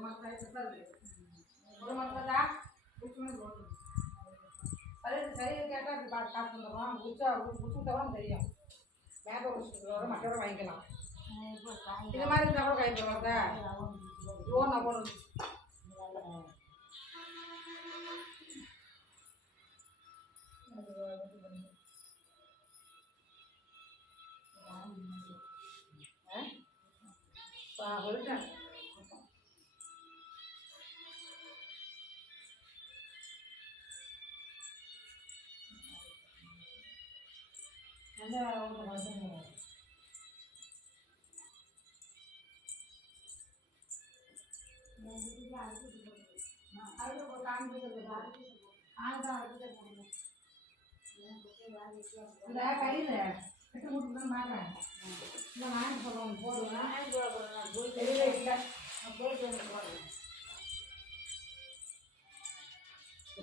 மரக்காய் கட்டு ஒரு மரக்காய் பெருசாக இருக்கு ஒரு மரக்காய் குச்சி போட்டு சரி சரி கேட்டால் இப்படி காசு காசு வந்துடுறோம் குச்சா குச்சி தவிர தெரியும் மேக்கப் குச்சி வர மற்றோட வாங்கிக்கலாம் இது மாதிரி இருந்தால் கூட கை போடுவாங்க அந்த அதுக்கு போடணும் இந்த கையில் கட்டு கொடுத்துதான் பார்க்குறேன் இந்த வாங்கி சொல்லுவோம் போடுவேன் தெரியவே இல்லை.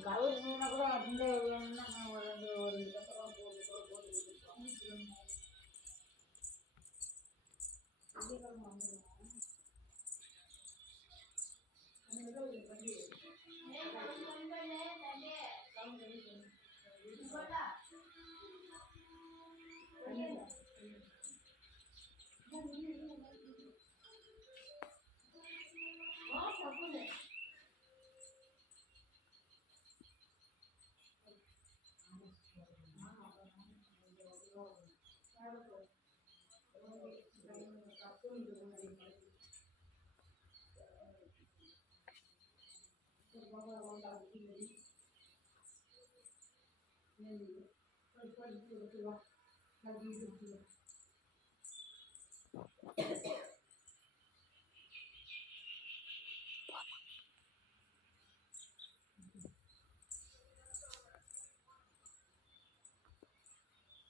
கவர் கூட அப்படியே வேணும்னா ஒரு ஒரு 你这个房子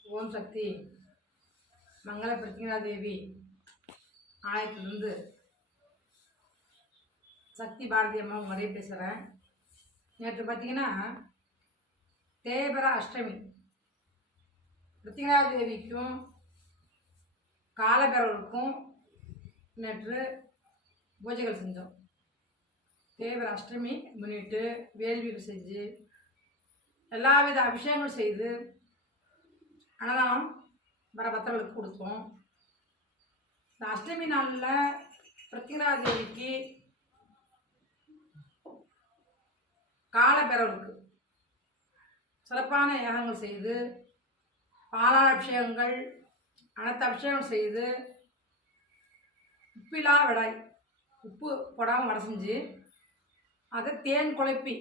ஓம் சக்தி. மங்கள பிரத்யங்கா தேவி. ஆயத்திலிருந்து சக்தி பாரதி அம்மா உங்களே பேசுகிறேன் நேற்று பார்த்தீங்கன்னா தேபர அஷ்டமி. பிரத்யங்கா தேவிக்கும் காலபைரவருக்கும் நேற்று பூஜைகள் செஞ்சோம். தேவர அஷ்டமி முன்னிட்டு வேள்விகள் செஞ்சு எல்லாவித அபிஷேகங்கள் செய்து அன்னதானம் வர பக்தர்களுக்கு கொடுத்தோம். இந்த அஷ்டமி நாளில் பிரத்யங்கரா தேவிக்கு சிறப்பான யாகங்கள் செய்து பாலாபிஷேகங்கள் அனைத்து அபிஷேகம் செய்து உப்பிலா விடாய் உப்பு போடாமல் வடை செஞ்சு அதை தேன் குழப்பி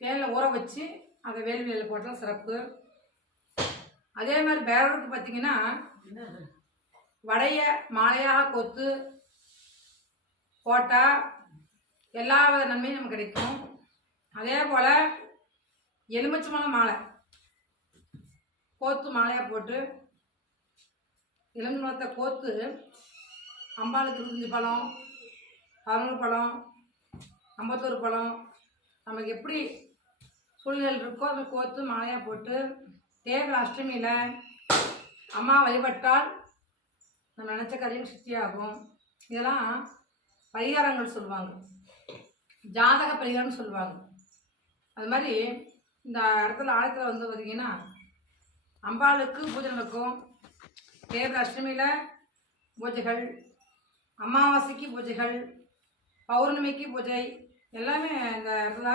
தேனில் ஊற வச்சு அதை வேல்வியில் போட்டால் சிறப்பு. அதே மாதிரி பேரருக்கு பார்த்தீங்கன்னா வடையை மாலையாக கொத்து போட்டால் எல்லா வித நன்மையும் நமக்கு கிடைக்கும். அதே போல் எலுமிச்சம்பழம் மாலை. கோத்து மாலையாக போட்டு எலுமிச்சம்பழத்தை கோத்து அம்பாளுக்கு இருபத்தஞ்சி பழம் பதினோரு பழம் ஐம்பத்தோரு பழம். நமக்கு எப்படி சூழ்நிலை இருக்கோ அதை கோத்து மாலையாக போட்டு தேவை அஷ்டமியில் அம்மா வழிபட்டால் நம்ம நினச்ச காரியம் சித்தியாகும். இதெல்லாம் பரிகாரங்கள் சொல்லுவாங்க. ஜாதக பரிகாரம்னு சொல்லுவாங்க. அது மாதிரி இந்த இடத்துல ஆழத்தில் வந்து பார்த்தீங்கன்னா அம்பாளுக்கு பூஜை நடக்கும். தேர்தல் அஷ்டமியில் பூஜைகள் அமாவாசைக்கு பூஜைகள் பௌர்ணமிக்கு பூஜை எல்லாமே இந்த இடத்துல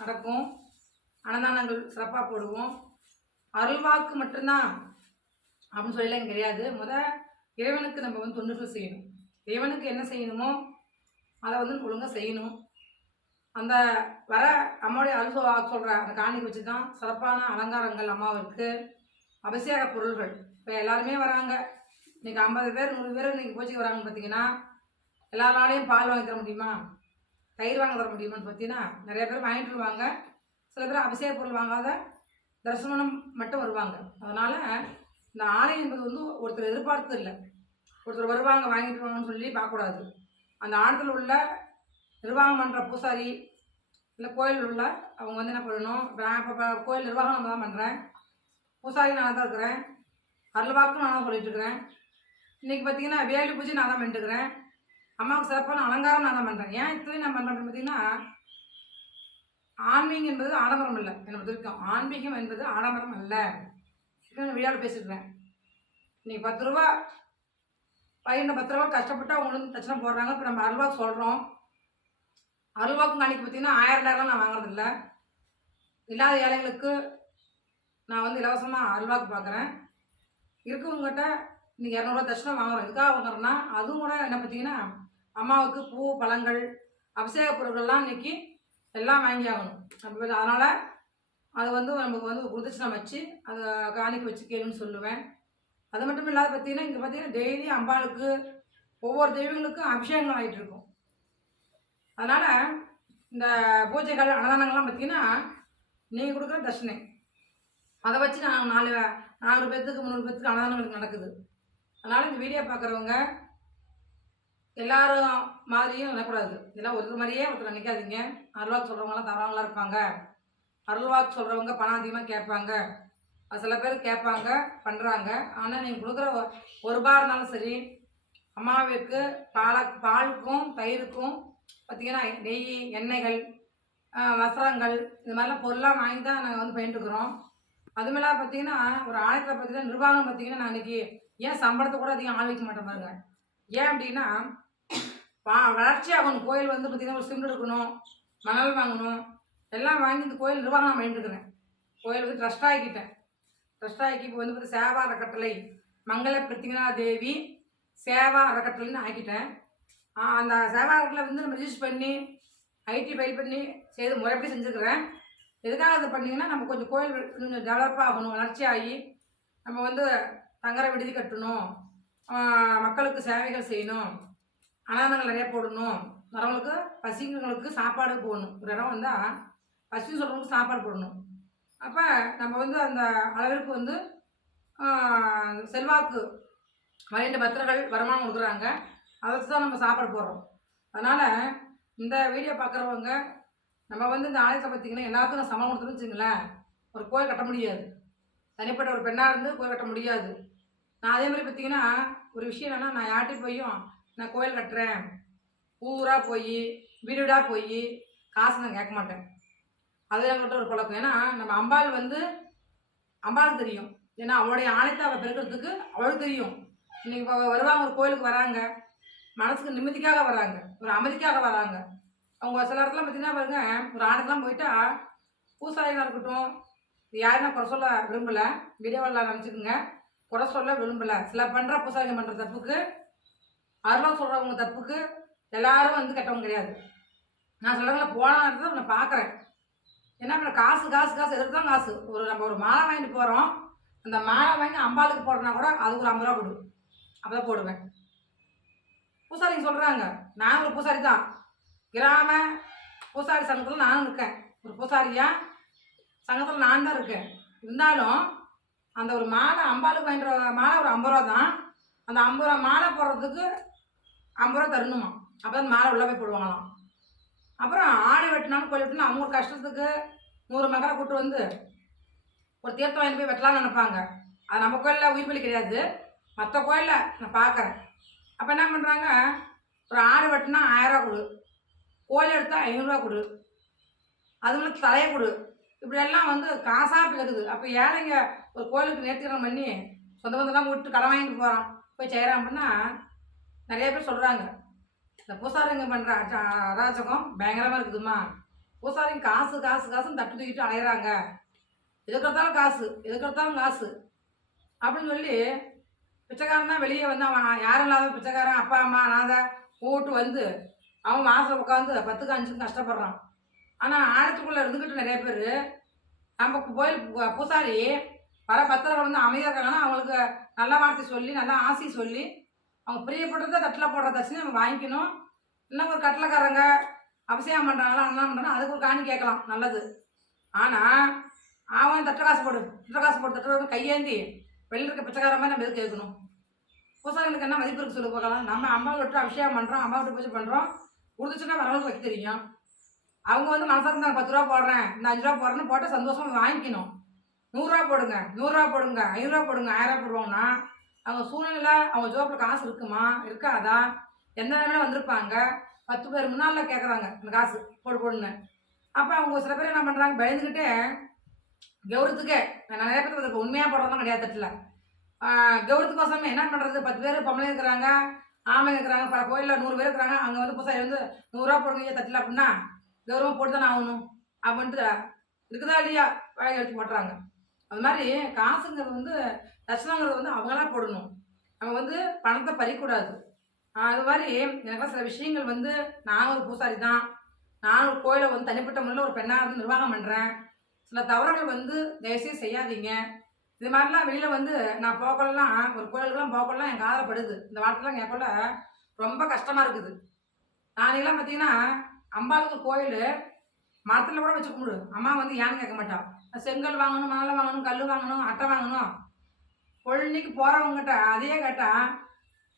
நடக்கும். அன்னதானங்கள் சிறப்பாக போடுவோம். அருள்வாக்கு மட்டும்தான் அப்படின்னு சொல்லலாம் கிடையாது. முத இறைவனுக்கு நம்ம வந்து தொண்டுகள் செய்யணும். இறைவனுக்கு என்ன செய்யணுமோ அதை வந்து ஒழுங்காக செய்யணும். அந்த வர அம்மாவுடைய அருள் சொல்கிற அந்த காணி வச்சு தான் சிறப்பான அலங்காரங்கள் அம்மாவிற்கு. அபிஷேக பொருள்கள். இப்போ எல்லாருமே வராங்க. இன்றைக்கி ஐம்பது பேர் நூறு பேர் இன்றைக்கி பூஜைக்கு வராங்கன்னு பார்த்தீங்கன்னா எல்லாராலையும் பால் வாங்கி தர முடியுமா? தயிர் வாங்கி தர முடியுமான்னு பார்த்தீங்கன்னா நிறைய பேர் வாங்கிட்டு வருவாங்க. சில பேர் அபிஷேக பொருள் வாங்காத தரிசனம் மட்டும் வருவாங்க. அதனால் இந்த ஆலயம் என்பது வந்து ஒருத்தர் எதிர்பார்த்து இல்லை ஒருத்தர் வருவாங்க வாங்கிட்டு வாங்கன்னு சொல்லி பார்க்கக்கூடாது. அந்த ஆலயத்தில் உள்ள நிர்வாகம் பண்ணுற பூசாரி இல்லை கோயில் உள்ள அவங்க வந்து என்ன பண்ணணும் இப்போ நான் இப்போ கோயில் நிர்வாகம் நம்ம தான் பண்ணுறேன் பூசாரி நான் தான் இருக்கிறேன். அருள்வாக்கும் நான் தான் சொல்லிட்டு இருக்கிறேன். இன்றைக்கி பார்த்தீங்கன்னா வேலு பூஜை நான் தான் பண்ணிட்டுருக்கிறேன். அம்மாவுக்கு சிறப்பான அலங்காரம் நான் தான் பண்ணுறேன் ஏன் இத்தனை நான் பண்ணுறேன் பார்த்தீங்கன்னா ஆன்மீகம் என்பது ஆடம்பரம் இல்லை. என்னை பொறுத்திருக்கும் ஆன்மீகம் என்பது ஆடம்பரம் அல்ல. இதுக்கு விழாவில் பேசிட்டுறேன் இன்றைக்கி பத்து ரூபா பையனை பத்து ரூபா கஷ்டப்பட்டு அவங்க வந்து போடுறாங்க. இப்போ நம்ம அருள்வா சொல்கிறோம் அருள்வாக்கு நாளைக்கு பார்த்தீங்கன்னா ஆயிரம் டாலர்லாம் நான் வாங்குறதில்ல. இல்லாத ஏழைங்களுக்கு நான் வந்து இலவசமாக அருள்வாக்கு பார்க்குறேன். இருக்கவங்ககிட்ட இன்னைக்கு இரநூறுவா தட்சணம் வாங்குறோம். இதுக்காக வாங்குறோன்னா அதுவும் கூட என்ன பார்த்தீங்கன்னா அம்மாவுக்கு பூ பழங்கள் அபிஷேக பொருட்கள்லாம் இன்றைக்கி எல்லாம் வாங்கி ஆகணும். அப்போ அதனால் அது வந்து நமக்கு வந்து குருதட்சணம் வச்சு அதை காணிக்க வச்சு கேளுன்னு சொல்லுவேன். அது மட்டும் இல்லாத பார்த்தீங்கன்னா இங்கே பார்த்தீங்கன்னா டெய்லி அம்பாளுக்கு ஒவ்வொரு தெய்வங்களுக்கும் அபிஷேகங்கள் ஆகிட்டு இருக்கும். அதனால் இந்த பூஜைகள் அன்னதானங்கள்லாம் பார்த்தீங்கன்னா நீங்கள் கொடுக்குற தர்ஷனை அதை வச்சு நான் நாலு நானூறு பேர்த்துக்கு முந்நூறு பேர்த்துக்கு அன்னதானங்களுக்கு நடக்குது. அதனால் இந்த வீடியோ பார்க்குறவங்க எல்லாரும் மாதிரியும் நினைக்கூடாது இதெல்லாம் ஒருத்தர் மாதிரியே ஒருத்தர் நினைக்காதீங்க. அருள்வாக்கு சொல்கிறவங்களாம் தரவங்களாக இருப்பாங்க. அருள்வாக்கு சொல்கிறவங்க பணம் அதிகமாக கேட்பாங்க. சில பேர் கேட்பாங்க பண்ணுறாங்க ஆனால் நீங்கள் கொடுக்குற ஒரு ரூபா இருந்தாலும் சரி அம்மாவுக்கு பால பாலுக்கும் தயிருக்கும் பார்த்திங்கன்னா நெய் எண்ணெய்கள் ஆஹ் வஸ்திரங்கள் மாதிரிலாம் பொருளாக வாங்கி தான் நாங்கள் வந்து பயின்றுக்கிறோம் அது மேலே பார்த்தீங்கன்னா ஒரு ஆலயத்தில் பார்த்தீங்கன்னா நிர்வாகம் பார்த்தீங்கன்னா நான் இன்னைக்கு ஏன் சம்பளத்தை கூட அதிகம் ஆள் வைக்க மாட்டேன் பாருங்க. ஏன் அப்படின்னா வா வளர்ச்சி ஆகணும் கோயில் வந்து பார்த்திங்கன்னா ஒரு சிமெண்ட் எடுக்கணும் மணல் வாங்கணும் எல்லாம் வாங்கி இந்த கோயில் நிர்வாகம் நான் பண்ணிட்டுருக்கிறேன். கோயில் வந்து ட்ரஸ்ட் ஆகிக்கிட்டேன் ட்ரஸ்ட் ஆக்கி இப்போ வந்து பார்த்து சேவா அறக்கட்டளை மங்கள பிரத்திங்கனா தேவி சேவா அறக்கட்டளைன்னு ஆக்கிட்டேன். அந்த சேவா வந்து நம்ம ரிஜிஸ்டர் பண்ணி ஐடி ஃபைல் பண்ணி செய்து முறைப்படி செஞ்சுருக்கிறேன். எதுக்காக அது பண்ணிங்கன்னா நம்ம கொஞ்சம் கோயில் கொஞ்சம் டெவலப் ஆகணும் வளர்ச்சி ஆகி நம்ம வந்து தங்குற விடுதி கட்டணும் மக்களுக்கு சேவைகள் செய்யணும் அனாதங்கள் நிறைய போடணும் வரவங்களுக்கு பசிங்களுக்கு சாப்பாடு போடணும். ஒரு இடம் வந்தால் பசி சொல்கிறவங்களுக்கு சாப்பாடு போடணும். அப்போ நம்ம வந்து அந்த அளவிற்கு வந்து செல்வாக்கு வரைந்த பத்திரங்கள் வருமானம் கொடுக்குறாங்க. அதை வச்சு தான் நம்ம சாப்பாடு போடுறோம். அதனால் இந்த வீடியோ பார்க்குறவங்க நம்ம வந்து இந்த ஆலயத்தை பார்த்திங்கன்னா எல்லாத்துக்கும் நான் சம்பளம் கொடுத்துன்னு வச்சுங்களேன் ஒரு கோயில் கட்ட முடியாது. தனிப்பட்ட ஒரு பெண்ணாக இருந்து கோயில் கட்ட முடியாது. நான் அதே மாதிரி பார்த்தீங்கன்னா ஒரு விஷயம் என்னென்னா நான் யார்கிட்டையும் போயும் நான் கோயில் கட்டுறேன். ஊராக போய் வீடு வீடாக போய் காசு நான் கேட்க மாட்டேன். அது என்கிட்ட ஒரு பழக்கம். ஏன்னா நம்ம அம்பாள் வந்து அம்பாளுக்கு தெரியும். ஏன்னா அவளுடைய ஆலயத்தை அவள் பெருக்கிறதுக்கு அவளுக்கு தெரியும். இன்னைக்கு வருவாங்க ஒரு கோயிலுக்கு வராங்க. மனசுக்கு நிம்மதிக்காக வராங்க. ஒரு அமைதிக்காக வராங்க. அவங்க சில இடத்துல பார்த்தீங்கன்னா பாருங்க ஒரு ஆலயத்தெலாம் போயிட்டா பூசாரிகளாக இருக்கட்டும் யாருன்னா யாரும் நான் குறை சொல்ல விரும்பலை. வீடியோவில் நினச்சிக்கோங்க. குறை சொல்ல விரும்பலை. சில பண்ணுற பூசாரிகள் பண்ணுற தப்புக்கு அருளாக சொல்கிறவங்க தப்புக்கு எல்லாரும் வந்து கெட்டவங்க கிடையாது. நான் சொல்கிறவங்கள போன இடத்துல நான் பார்க்குறேன் ஏன்னா பண்ண காசு காசு காசு எதுக்கு தான் காசு? ஒரு நம்ம ஒரு மாலை வாங்கிட்டு போகிறோம் அந்த மாலை வாங்கி அம்பாளுக்கு போடுறனா கூட அதுக்கு ஒரு ஐம்பது ரூபா கொடு. அப்போ தான் போடுவேன். பூசாரிங்க சொல்கிறாங்க நான் ஒரு பூசாரி தான். கிராம பூசாரி சங்கத்தில் நானும் இருக்கேன். ஒரு பூசாரியா? சங்கத்தில் நான் தான் இருக்கேன். இருந்தாலும் அந்த ஒரு மாலை அம்பாளுக்கு வாங்கிற மாலை ஒரு ஐம்பது ரூபா தான். அந்த ஐம்பது ரூபா மாலை போடுறதுக்கு ஐம்பது ரூபா தரணுமா? அப்போ தான் மாலை உள்ளே போய் போடுவாங்களாம். அப்புறம் ஆடு வெட்டினாலும் கோயில் வெட்டினா அவங்க ஒரு கஷ்டத்துக்கு நூறு மகளை கூட்டு வந்து ஒரு தீர்த்தம் வாங்கி போய் வெட்டலாம்னு நினைப்பாங்க. அது நம்ம கோயிலில் உயிர் பலி கிடையாது. மற்ற கோயிலில் நான் பார்க்குறேன். அப்போ என்ன பண்ணுறாங்க ஒரு ஆடு வெட்டினா ஆயிரரூவா கொடு. கோழி எடுத்தால் ஐநூறுரூவா கொடு. அது தலையை கொடு. இப்படியெல்லாம் வந்து காசாக பிறகுது அப்போ ஏழைங்க ஒரு கோயிலுக்கு நேர்த்திக்கடன் பண்ணி சொந்த பந்தெல்லாம் விட்டு கடன் வாங்கிட்டு போகிறான் போய் செய்கிறான் அப்படின்னா நிறைய பேர் சொல்கிறாங்க இந்த பூசாரிங்க பண்ணுற அராஜகம் பயங்கரமாக இருக்குதுமா பூசாரிங்க காசு காசு காசுன்னு தட்டு தூக்கிட்டு அலையிறாங்க. எதுக்கிறதாலும் காசு எதுக்கிறதாலும் காசு அப்படின்னு சொல்லி பிச்சைக்காரன் தான் வெளியே வந்து அவன் யாரும் இல்லாத பிச்சைக்காரன் அப்பா அம்மா அனாதை போட்டு வந்து அவன் மாதம் உட்காந்து பத்துக்கு அஞ்சுக்கு கஷ்டப்படுறான். ஆனால் ஆழத்துக்குள்ளே இருந்துக்கிட்டு நிறைய பேர் நம்ம கோயில் பூசாரி வர பத்திரம் வந்து அமைதியாக இருக்காங்கன்னா அவங்களுக்கு நல்ல வார்த்தை சொல்லி நல்லா ஆசி சொல்லி அவங்க பிரியப்படுறத தட்டில் போடுற தட்சணை நம்ம வாங்கிக்கணும். இல்லை ஒரு கட்டளைக்காரங்க அபிஷேகம் பண்ணுறாங்களா என்ன பண்ணுறாங்க அதுக்கு ஒரு காணி கேட்கலாம் நல்லது. ஆனால் அவன் தட்டை காசு போடு தட்டை காசு போட்டு தட்டை கையேந்தி வெளியில் இருக்க பிச்சைக்கார மாதிரி நம்ம எதுக்கு கேட்கணும்? பூசாரிகளுக்கு என்ன மதிப்பு இருக்கு சொல்லி பார்க்கலாம் நம்ம அம்மா விட்டு அபிஷேகம் பண்ணுறோம் அம்மா விட்டு பூஜை பண்ணுறோம் கொடுத்துச்சுன்னா வரவங்களுக்கு வைக்க தெரியும். அவங்க வந்து மனசாக இருந்தாங்க பத்து ரூபா போடுறேன் இந்த அஞ்சு ரூபா போடுறேன்னு போட்டால் சந்தோஷமாக வாங்கிக்கணும். நூறுரூவா போடுங்க நூறுரூவா போடுங்க ஐநூறுரூவா போடுங்க ஆயிரம் போடுவோம்னா அவங்க சூழ்நிலை அவங்க ஜோப்பில் காசு இருக்குமா? இருக்காதா? எந்த நேரமே வந்திருப்பாங்க? பத்து பேர் முன்னால் கேட்குறாங்க இந்த காசு போடு போடுன்னு. அப்போ அவங்க சில பேர் என்ன பண்ணுறாங்க பயந்துக்கிட்டே கௌரவத்துக்கே நான் நிறைய பேர் அதுக்கு உண்மையாக போடுறதுலாம் கிடையாது தட்டில் கௌரவத்துக்கோசமே என்ன பண்ணுறது பத்து பேர் பொம்பளை இருக்கிறாங்க ஆமை இருக்கிறாங்க பல கோயிலில் நூறு பேர் இருக்கிறாங்க அங்கே வந்து புதுசாக வந்து நூறுரூவா போடுங்க தட்டில் அப்படின்னா கௌரவம் போட்டு தானே ஆகணும் அப்படின்ட்டு இருக்குதா இல்லையா? வேலை எடுத்து போட்டுறாங்க. அது மாதிரி காசுங்கிறது வந்து லட்சணங்கிறது வந்து அவங்களா போடணும். நம்ம வந்து பணத்தை பறிக்கூடாது அது மாதிரி எனக்கு சில விஷயங்கள் வந்து நான் ஒரு பூசாரி தான் நான் ஒரு கோயிலை வந்து தனிப்பட்ட முறையில் ஒரு பெண்ணாக இருந்து நிர்வாகம் பண்ணுறேன் சில தவறுகள் வந்து தயவுசெய்து செய்யாதீங்க. இது மாதிரிலாம் வெளியில் வந்து நான் போகலாம் ஒரு கோயிலுக்கெல்லாம் போகலாம் என் காதில் படுது. இந்த வார்த்தைலாம் கேட்கல ரொம்ப கஷ்டமாக இருக்குது. நாளைக்கெல்லாம் பார்த்தீங்கன்னா அம்பாளுக்கு கோயில் மரத்தில் கூட வச்சு கும்பிடு. அம்மா வந்து ஏன்னு கேட்க மாட்டான் செங்கல் வாங்கணும் மணலை வாங்கணும் கல் வாங்கணும் அட்டை வாங்கணும். பொழுதுக்கு போகிறவங்ககிட்ட அதையே கேட்டால்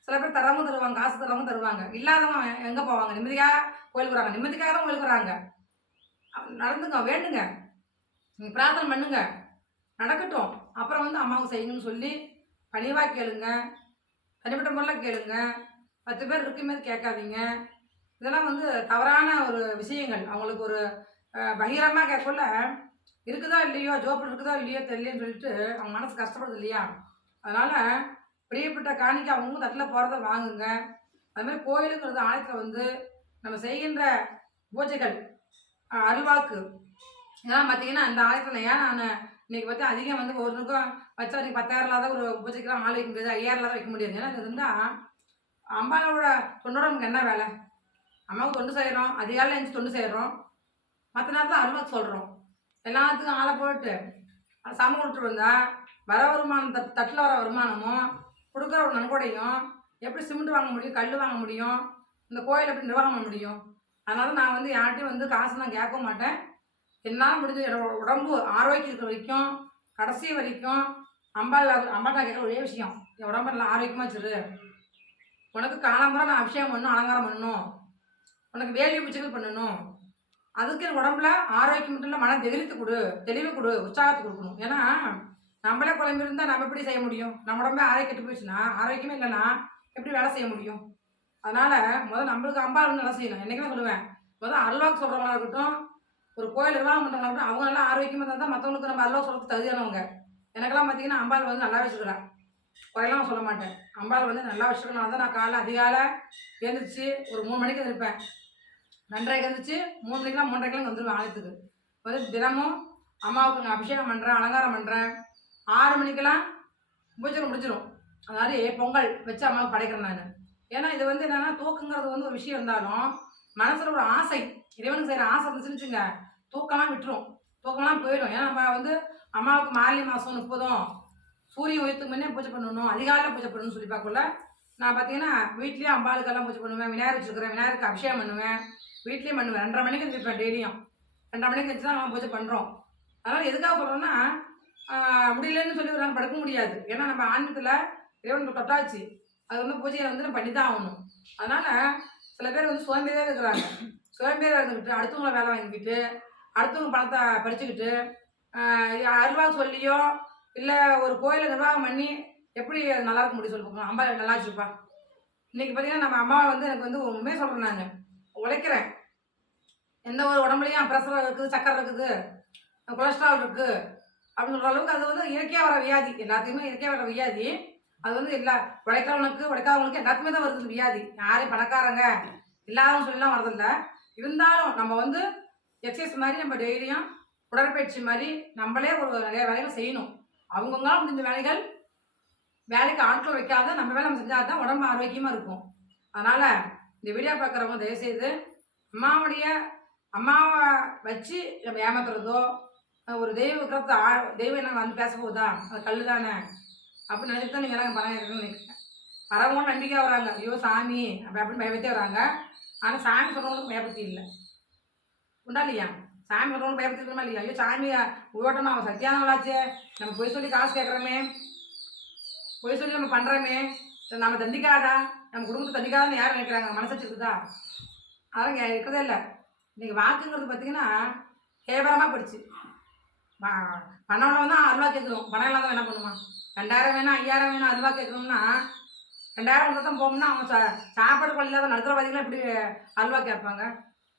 சில பேர் தரவும் தருவாங்க காசு தரவும் தருவாங்க. இல்லாதவங்க எங்கே போவாங்க? நிம்மதியாக கோயிலுக்கு வராங்க. நிம்மதிக்காக தான் கோயிலுக்கு வராங்க. நடந்துங்க வேண்டுங்க. நீங்கள் பிரார்த்தனை பண்ணுங்க. நடக்கட்டும். அப்புறம் வந்து அம்மாவுக்கு செய்யணும்னு சொல்லி பணிவாக கேளுங்க. தனிப்பட்ட முறையில் கேளுங்க. பத்து பேர் இருக்குமே கேட்காதீங்க. இதெல்லாம் வந்து தவறான ஒரு விஷயங்கள். அவங்களுக்கு ஒரு பகிரமாக கேட்கல இருக்குதோ இல்லையோ ஜோப்பில் இருக்குதோ இல்லையோ தெரியலன்னு சொல்லிட்டு அவங்க மனசு கஷ்டப்படுது இல்லையா? அதனால் பிரியப்பட்ட காணிக்க அவங்க தட்டில் போகிறத வாங்குங்க. அதுமாதிரி கோயிலுங்கிறது ஆலயத்தில் வந்து நம்ம செய்கின்ற பூஜைகள் அருள்வாக்கு. இதெல்லாம் பார்த்தீங்கன்னா அந்த ஆலயத்தில் ஏன் நான் இன்னைக்கு பார்த்து அதிகம் வந்து ஒரு ஒருக்கும் வச்சா நீங்கள் பத்தாயிரம் தான் ஒரு பூஜைக்கெல்லாம் ஆள் வைக்க முடியாது ஐயாயிரம் தான் வைக்க முடியாது. ஏன்னா இருந்தால் அம்பாவோட தொண்டோட நமக்கு என்ன வேலை? அம்மாவுக்கு தொண்டு செய்கிறோம் அதிகாலையில் எழுந்து தொண்டு செய்கிறோம் மற்ற நேரத்தில் அருள்வாக்கு சொல்கிறோம் எல்லாத்துக்கும் ஆளை போட்டு சாமி சமம் கொடுத்துட்டு வந்தால் வர வருமானம் தட் தட்டில் வர வருமானமும் கொடுக்குற ஒரு நன்கொடையும் எப்படி சிமெண்ட் வாங்க முடியும் கல் வாங்க முடியும் இந்த கோயில் எப்படி நிர்வாகம் பண்ண முடியும்? அதனால நான் வந்து யார்கிட்டையும் வந்து காசு நான் கேட்க மாட்டேன். என்னால் முடிஞ்ச என்னோட உடம்பு ஆரோக்கியம் இருக்கிற வரைக்கும் கடைசி வரைக்கும் அம்பாள் அம்பாட்டா கேட்குற ஒரே விஷயம் என் உடம்பு நல்லா ஆரோக்கியமாக வச்சிரு. உனக்கு காலம்புற நான் அபிஷேகம் பண்ணணும் அலங்காரம் பண்ணணும். உனக்கு வேலி பூஜைகள் பண்ணணும். அதுக்கு என் உடம்புல ஆரோக்கியம் மட்டும் இல்லை மன தெளித்து கொடு தெளிவு கொடு உற்சாகத்தை கொடுக்கணும். ஏன்னா நம்மளே குழம்பு இருந்தால் நம்ம எப்படி செய்ய முடியும்? நம்ம உடம்பே ஆரோக்கியத்து போயிடுச்சுன்னா ஆரோக்கியமே இல்லைன்னா எப்படி வேலை செய்ய முடியும்? அதனால் முதல்ல நம்மளுக்கு அம்பாள் வந்து நல்லா செய்யணும். என்றைக்குமே சொல்லுவேன் முதல்ல அருள்வாக்கு சொல்கிறவங்களா இருக்கட்டும் ஒரு கோயில் நிர்வாகம் பண்ணுறாங்க அப்படின்னா அவங்க நல்லா ஆரோக்கியமாக இருந்தால் மற்றவங்களுக்கு நம்ம அருள்வாக்கு சொல்கிறது தகுதியானவங்க. எனக்கெல்லாம் பார்த்தீங்கன்னா அம்பாள் வந்து நல்லா வச்சுக்கிறேன் குறையெல்லாம் சொல்ல மாட்டேன். அம்பாள் வந்து நல்லா வச்சுருக்கனால தான் நான் காலைல அதிகாலை எழுந்திரிச்சு ஒரு மூணு மணிக்கு இருப்பேன் ரெண்டரைக்கு எழுந்திரிச்சு மூணு மணிக்கெலாம் மூன்றரைக்கெல்லாம் வந்துடுவேன் ஆலயத்துக்கு. வந்து தினமும் அம்மாவுக்கு நான் அபிஷேகம் பண்ணுறேன் அலங்காரம் பண்ணுறேன் ஆறு மணிக்கெல்லாம் பூஜை முடிஞ்சிடும் அது மாதிரி பொங்கல் வச்சு அம்மாவுக்கு படைக்கிறேன் நான். ஏன்னா இது வந்து என்னென்னா தூக்குங்கிறது வந்து ஒரு விஷயம் இருந்தாலும் மனசில் ஒரு ஆசை. இறைவனுக்கு செய்கிற ஆசை இருந்துச்சுன்னு வச்சுங்க தூக்கம்லாம் விட்டுரும். தூக்கம்லாம் போயிடும் ஏன்னா நம்ம வந்து அம்மாவுக்கு மார்கழி மாதம் முப்பதும் சூரிய உயர்த்துக்கு முன்னே பூஜை பண்ணணும் அதிகாலையில் பூஜை பண்ணணும்னு சொல்லி பார்க்கல நான் பார்த்தீங்கன்னா வீட்லேயே அம்பாளுக்கெல்லாம் பூஜை பண்ணுவேன் விநாயகர் வச்சுருக்கிறேன் விநாயகருக்கு அபிஷேகம் பண்ணுவேன் வீட்லேயும் பண்ணுவேன். ரெண்டரை மணிக்கு இருப்பேன் டெய்லியும். ரெண்டரை மணிக்கு வச்சு தான் நம்ம பூஜை பண்ணுறோம் அதனால் எதுக்காக சொல்கிறோன்னா முடியலன்னு சொல்லி ஒரு நாள் படுக்க முடியாது. ஏன்னா நம்ம ஆன்மீகத்தில் இறைவனுக்கு தொட்டாச்சு. அது வந்து பூஜையை வந்து நம்ம பண்ணி தான் ஆகணும். அதனால் சில பேர் வந்து சோம்பேறியாக இருக்கிறாங்க. சோம்பேறியாக இருந்துக்கிட்டு அடுத்தவங்கள வேலை வாங்கிக்கிட்டு அடுத்தவங்க பணத்தை பறிச்சுக்கிட்டு அருள்வாக்கு சொல்லியோ இல்லை ஒரு கோயிலை நிர்வாகம் பண்ணி எப்படி அது நல்லா இருக்க முடியும் சொல்லி அம்மா நல்லா வச்சுருப்பா இன்னைக்கு பார்த்தீங்கன்னா நம்ம அம்மா வந்து எனக்கு வந்து உண்மையே சொல்கிறேன் நான். உழைக்கிறேன். எந்த ஒரு உடம்புலையும் ப்ரெஷர் இருக்குது சக்கரை இருக்குது கொலஸ்ட்ரால் இருக்குது அப்படின்னு சொல்கிற அளவுக்கு அது வந்து இயற்கையாக வர வியாதி. எல்லாத்தையுமே இயற்கையாக வர வியாதி. அது வந்து எல்லா உழைக்கிறவனுக்கு உழைக்காதவனுக்கு எல்லாத்துக்குமே தான் வருது வியாதி. யாரையும் பணக்காரங்க இல்லாதவங்க சொல்லலாம் வரதில்ல இருந்தாலும் நம்ம வந்து எக்ஸசைஸ் மாதிரி நம்ம டெய்லியும் உடற்பயிற்சி மாதிரி நம்மளே ஒரு நிறைய வேலைகள் செய்யணும். அவங்கவுங்களால முடிஞ்ச வேலைகள் வேலைக்கு ஆட்கள் வைக்காத நம்ம வேலை நம்ம செஞ்சால் தான் உடம்பு ஆரோக்கியமாக இருக்கும். அதனால் இந்த வீடியோ பார்க்குறவங்க தயவுசெய்து அம்மாவுடைய அம்மாவை வச்சு நம்ம ஏமாத்துறதோ ஒரு தெய்வ விக்கிரத்தை ஆ தெய்வம் என்ன வந்து பேச போகுதா? அது கல் தானே அப்படின்னு நினச்சிட்டு தான் நீங்கள் எல்லாம் பணம் இருக்குன்னு நினைக்கிறேன். வரவங்க நம்பிக்கையாக வராங்க ஐயோ சாமி அப்படி அப்படின்னு பயபத்தே வராங்க ஆனால் சாமி சொல்கிறவங்களுக்கு பயபத்தி இல்லை. உண்டா இல்லையா? சாமி சொல்கிறவங்க பயபத்தி இருக்கணுமா இல்லையா? ஐயோ சாமி ஓட்டணும். அவன் சத்தியானவளாச்சே. நம்ம பொய் சொல்லி காசு கேட்குறோமே பொய் சொல்லி நம்ம பண்ணுறோமே நம்ம தண்டிக்காதா? நம்ம குடும்பத்தை தண்டிக்காதான்னு யார் நினைக்கிறாங்க? மனசு இருக்குதா அதெல்லாம் இருக்கிறதே இல்லை. இன்றைக்கி வாக்குங்கிறது பார்த்தீங்கன்னா கேவலமாக போயிடுச்சு. பணம் உள்ளவன் தான் அருவா கேட்குறோம் பணம் இல்லாதவன் என்ன பண்ணுவான்? ரெண்டாயிரம் வேணும் ஐயாயிரம் வேணும் அல்வா கேட்கணும்னா ரெண்டாயிரம் கொடுத்தா தான் போகணும்னா அவன் சா சாப்பாடு பள்ளி இல்லாத நடுத்தரவாதிகளாம் எப்படி அல்வா கேட்பாங்க?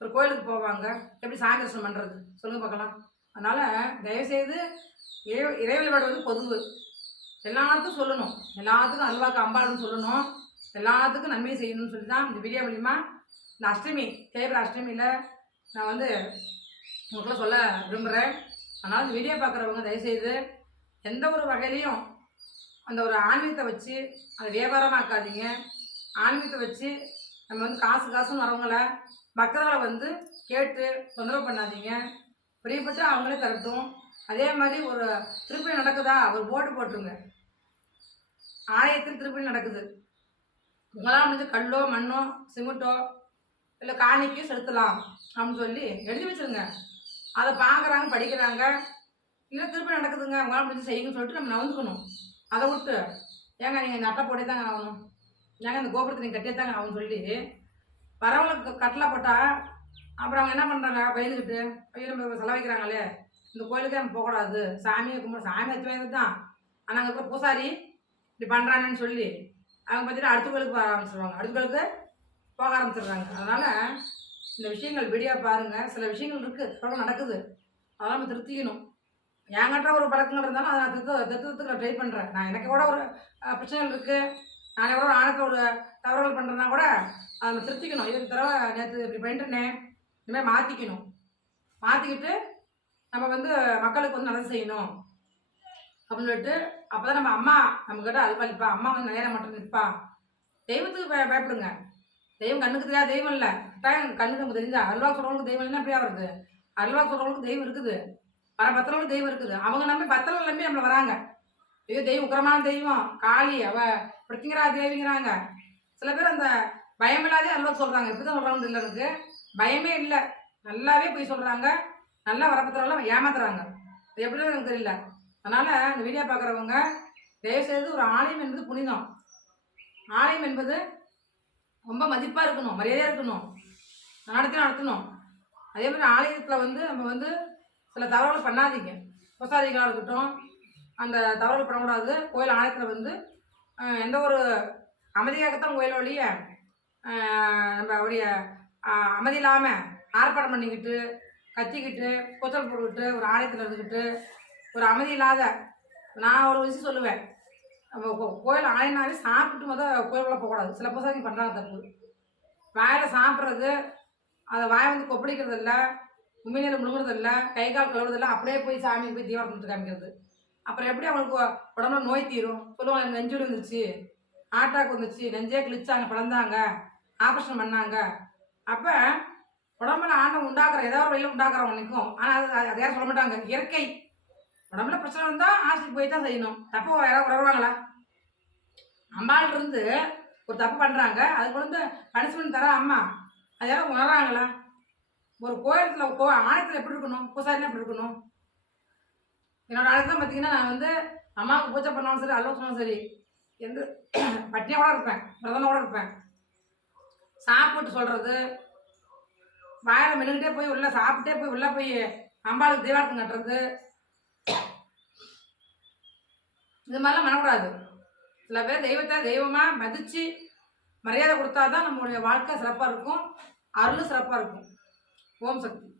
ஒரு கோயிலுக்கு போவாங்க. எப்படி சாங்கிரசனம் பண்ணுறது சொல்லுங்க பார்க்கலாம். அதனால் தயவுசெய்து இறை இறை வழிபாடு வந்து பொதுவு. எல்லாத்துக்கும் சொல்லணும். எல்லாத்துக்கும் அல்வாக்கு அம்பாளுன்னு சொல்லணும். எல்லாத்துக்கும் நன்மை செய்யணும்னு சொல்லி தான் இந்த வீடியோ மூலிமா இந்த அஷ்டமி தேவர அஷ்டமியில் நான் வந்து உங்களுக்குள்ள சொல்ல விரும்புகிறேன் அதனால் இந்த வீடியோ பார்க்குறவங்க தயவுசெய்து எந்த ஒரு வகையிலையும் அந்த ஒரு ஆன்மீகத்தை வச்சு அதை வியாபாரமாக்காதீங்க. ஆன்மீகத்தை வச்சு நம்ம வந்து காசு காசுன்னு வரவங்கள பக்தர்களை வந்து கேட்டு தொந்தரவு பண்ணாதீங்க. பிரியப்பட்டு அவங்களே தரட்டும். அதே மாதிரி ஒரு திருப்பணி நடக்குதா ஒரு போர்டு போட்டுருங்க. ஆலயத்தில் திருப்பணி நடக்குது. உங்களால் முடிஞ்ச கல்லோ மண்ணோ சிமெண்ட்டோ இல்லை காணிக்கோ செலுத்தலாம் அப்படின்னு சொல்லி எழுதி வச்சிருங்க. அதை பார்க்குறாங்க படிக்கிறாங்க. இல்லை திருப்பி நடக்குதுங்க உங்களால் முடிஞ்சு செய்யுங்கன்னு சொல்லிட்டு நம்ம நவந்துக்கணும் அதை விட்டு ஏங்க நீங்கள் இந்த அட்டை போட்டே தாங்க ஆகணும். ஏங்க இந்த கோபுரத்தை நீங்கள் கட்டியே தாங்க ஆகணும் சொல்லி வரவங்களுக்கு கட்டில் போட்டால் அப்புறம் அவங்க என்ன பண்ணுறாங்க பயந்துக்கிட்டு ஐயோ நம்ம செலவைக்கிறாங்களே இந்த கோயிலுக்கே நம்ம போகக்கூடாது. சாமியை கும்பிட சாமி எத்து தான் ஆனால் அங்கே இருக்கிற பூசாரி இப்படி பண்ணுறாங்கன்னு சொல்லி அவங்க பார்த்துட்டு அடுத்த கோயிலுக்கு போக ஆரம்பிச்சிருவாங்க. அடுத்த கோயிலுக்கு போக ஆரம்பிச்சிடுறாங்க. அதனால் இந்த விஷயங்கள் விடியாக பாருங்கள் சில விஷயங்கள் இருக்குது தொடர்ந்து நடக்குது. அதெல்லாம் நம்ம திருத்திக்கணும். என்கிட்ட ஒரு பழக்கங்கள் இருந்தாலும் அதை நான் தத்து தத்துவத்துக்கு நான் ட்ரை பண்ணுறேன் நான் எனக்கு கூட ஒரு பிரச்சனைகள் இருக்குது நான் கூட ஒரு ஆணத்தில் ஒரு தவறுகள் பண்ணுறேன்னா கூட அதை நம்ம திருத்திக்கணும். இதுக்கு தடவை நேற்று இப்படி பண்ணிட்டேனே இனிமேல் மாற்றிக்கணும் மாற்றிக்கிட்டு நம்ம வந்து மக்களுக்கு வந்து நல்லது செய்யணும். அப்படின்னு சொல்லிட்டு அப்போ தான் நம்ம அம்மா நம்மக்கிட்ட அல்பாளிப்பா அம்மா வந்து நேரம் மட்டும் நிற்பா தெய்வத்துக்கு பய பயப்படுங்க. தெய்வம் கண்ணுக்கு தெரியாத தெய்வம் இல்லை. கட்டாயம் கண்ணுக்கு நமக்கு தெரிஞ்சா. அல்வா சொல்கிறவங்களுக்கு தெய்வம் இல்லைன்னா எப்படியா வருது அல்வா சொல்கிறவங்களுக்கு தெய்வம் இருக்குது. வர பத்திரங்களுக்கு தெய்வம் இருக்குது. அவங்க நம்பி பத்திரம் நம்பி நம்மளை வராங்க. ஐயோ தெய்வம் உக்கிரமான தெய்வம் காளி அவ பிரத்திங்கரா தேவிங்கிறாங்க. சில பேர் அந்த பயமில்லாதே அல்வா சொல்கிறாங்க எப்படி தான் சொல்கிறாங்கன்னு இல்லை எனக்கு. பயமே இல்லை. நல்லாவே போய் சொல்கிறாங்க நல்லா வரப்பத்திரம்லாம் ஏமாத்துறாங்க. அது எப்படி எனக்கு தெரியல. அதனால் இந்த வீடியோ பார்க்குறவங்க தயவுசெய்து ஒரு ஆலயம் என்பது புனிதம். ஆலயம் என்பது ரொம்ப மதிப்பாக இருக்கணும் மரியாதையாக இருக்கணும். நடத்தி நடத்தணும். அதே மாதிரி ஆலயத்தில் வந்து நம்ம வந்து சில தவறுகள் பண்ணாதீங்க. பிரசாதிகளாக இருக்கட்டும் அந்த தவறுகள் பண்ணக்கூடாது. கோயில் ஆலயத்தில் வந்து எந்த ஒரு அமைதியாகத்தான் கோயில் வழிய நம்ம அவருடைய அமைதி இல்லாமல் ஆர்ப்பாட்டம் பண்ணிக்கிட்டு கத்திக்கிட்டு கூச்சல் போட்டுக்கிட்டு ஒரு ஆலயத்தில் இருந்துக்கிட்டு ஒரு அமைதி இல்லாத நான் ஒரு விஷயம் சொல்லுவேன். நம்ம கோ- கோயில் ஆயினாவே சாப்பிட்டு மொதல் கோயிலுக்குள்ளே போகக்கூடாது. சில பூசாரி பண்ணுறாங்க தப்பு. வாயில் சாப்பிட்றது அதை வாயை வந்து கொப்பளிக்கிறது இல்லை உமிழ்நீர் முழுகிறது இல்லை கை கால் கழுவுறது இல்லை அப்படியே போய் சாமிக்கு போய் தீவிரம் கொடுத்து காமிக்கிறது. அப்புறம் எப்படி அவங்களுக்கு உடம்புல நோய் தீரும்? சொல்லுவாங்க எனக்கு நெஞ்சுடி வந்துச்சு ஆட்டாக்கு வந்துச்சு நெஞ்சே கிழிச்சாங்க பிளந்தாங்க ஆப்ரேஷன் பண்ணாங்க. அப்போ உடம்புல ஆண்டவன் உண்டாக்குற ஏதோ ஒரு வழியில் உண்டாக்குறவங்க நிற்கும் ஆனால் அது அதை யாரும் சொல்ல மாட்டாங்க. இயற்கை. உடம்புல பிரச்சனை வந்தால் ஹாஸ்பிட்டல் போய் தான் செய்யணும். தப்பு யாராவது உணர்வாங்களா? அம்பாள் இருந்து ஒரு தப்பு பண்ணுறாங்க அதுக்கு வந்து பனிஷ்மெண்ட் தர அம்மா. அது யாரும் உணர்றாங்களா? ஒரு கோயிலத்தில் கோ ஆலயத்தில் எப்படி இருக்கணும்? பூசாரினா எப்படி இருக்கணும்? என்னோட ஆலயத்தில் பார்த்தீங்கன்னா நான் வந்து அம்மாவுக்கு பூஜை பண்ணாலும் சரி அல்வா சொன்னாலும் சரி எந்த பட்டினியோட இருப்பேன் பிரதமோட இருப்பேன். சாப்பிட்டு சொல்கிறது வாயில் மெழுகிட்டே போய் உள்ளே சாப்பிட்டே போய் உள்ளே போய் அம்பாளுக்கு தீபாரத்தம் கட்டுறது. இது மாதிரிலாம் பண்ணக்கூடாது. சில பேர் தெய்வத்தை தெய்வமாக மதித்து மரியாதை கொடுத்தா தான் நம்மளுடைய வாழ்க்கை சிறப்பாக இருக்கும். அருள் சிறப்பாக இருக்கும். ஓம் சக்தி